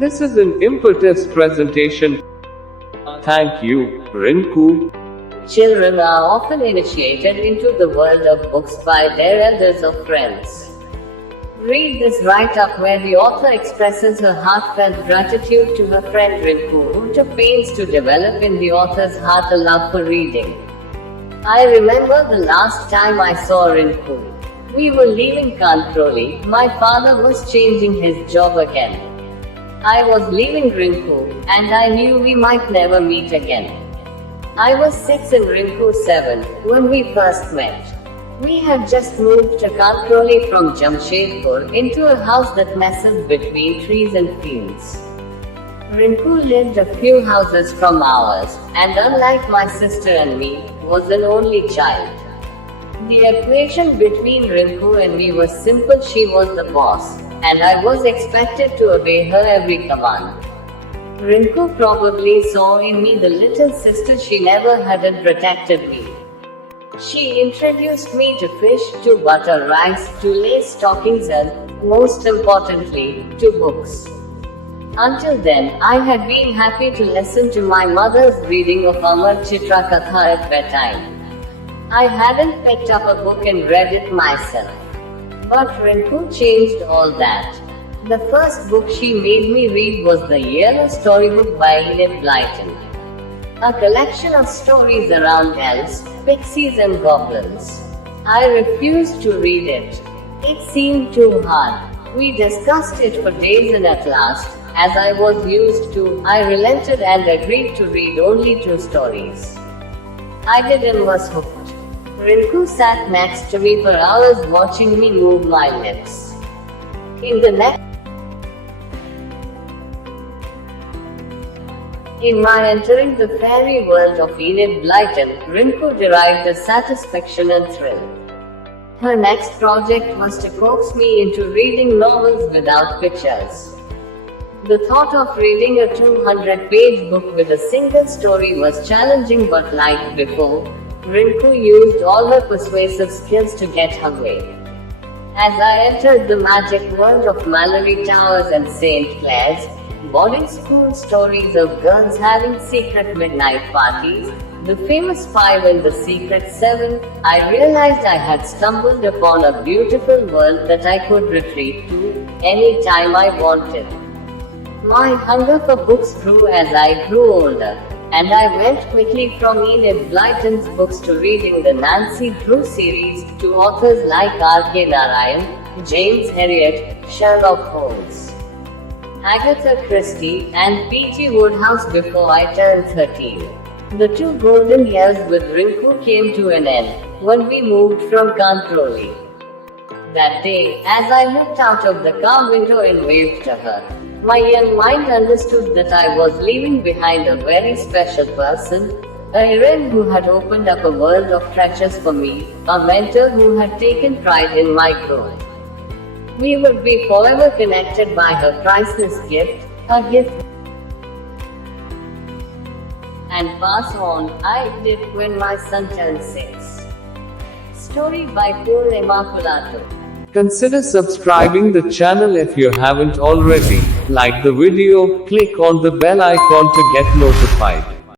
This is an impetus presentation. Thank you, Rinku. Children are often initiated into the world of books by their elders or friends. Read this write-up where the author expresses her heartfelt gratitude to her friend Rinku, who took pains to develop in the author's heart a love for reading. I remember the last time I saw Rinku. We were leaving Kantroli. My father was changing his job again. I was leaving Rinku, and I knew we might never meet again. I was 6 and Rinku 7 when we first met. We had just moved to Kantroli from Jamshedpur into a house that nestled between trees and fields. Rinku lived a few houses from ours, and unlike my sister and me, was an only child. The equation between Rinku and me was simple: she was the boss, and I was expected to obey her every command. Rinku probably saw in me the little sister she never had and protected me. She introduced me to fish, to butter rice, to lace stockings and, most importantly, to books. Until then, I had been happy to listen to my mother's reading of Amar Chitra Katha at bedtime. I hadn't picked up a book and read it myself. But Rinku changed all that. The first book she made me read was the Yellow Storybook by Enid Blyton. A collection of stories around elves, pixies and goblins. I refused to read it. It seemed too hard. We discussed it for days and at last, as I was used to, I relented and agreed to read only 2 stories. I did and was hooked. Rinku sat next to me for hours watching me move my lips. In my entering the fairy world of Enid Blyton, Rinku derived a satisfaction and thrill. Her next project was to coax me into reading novels without pictures. The thought of reading a 200-page book with a single story was challenging, but like before, Rinku used all her persuasive skills to get her way. As I entered the magic world of Mallory Towers and St. Clair's, boarding school stories of girls having secret midnight parties, the famous 5 and the secret 7, I realized I had stumbled upon a beautiful world that I could retreat to any time I wanted. My hunger for books grew as I grew older, and I went quickly from Enid Blyton's books to reading the Nancy Drew series, to authors like R.K. Narayan, James Herriot, Sherlock Holmes, Agatha Christie, and P.G. Wodehouse before I turned 13. The 2 golden years with Rinku came to an end when we moved from Kantroli. That day, as I looked out of the car window and waved to her, my young mind understood that I was leaving behind a very special person, a heroine who had opened up a world of treasures for me, a mentor who had taken pride in my growth. We would be forever connected by her priceless gift, a gift and pass on. I did when my son turned 6. Story by Paul Immaculado. Consider subscribing the channel if you haven't already. Like the video, click on the bell icon to get notified.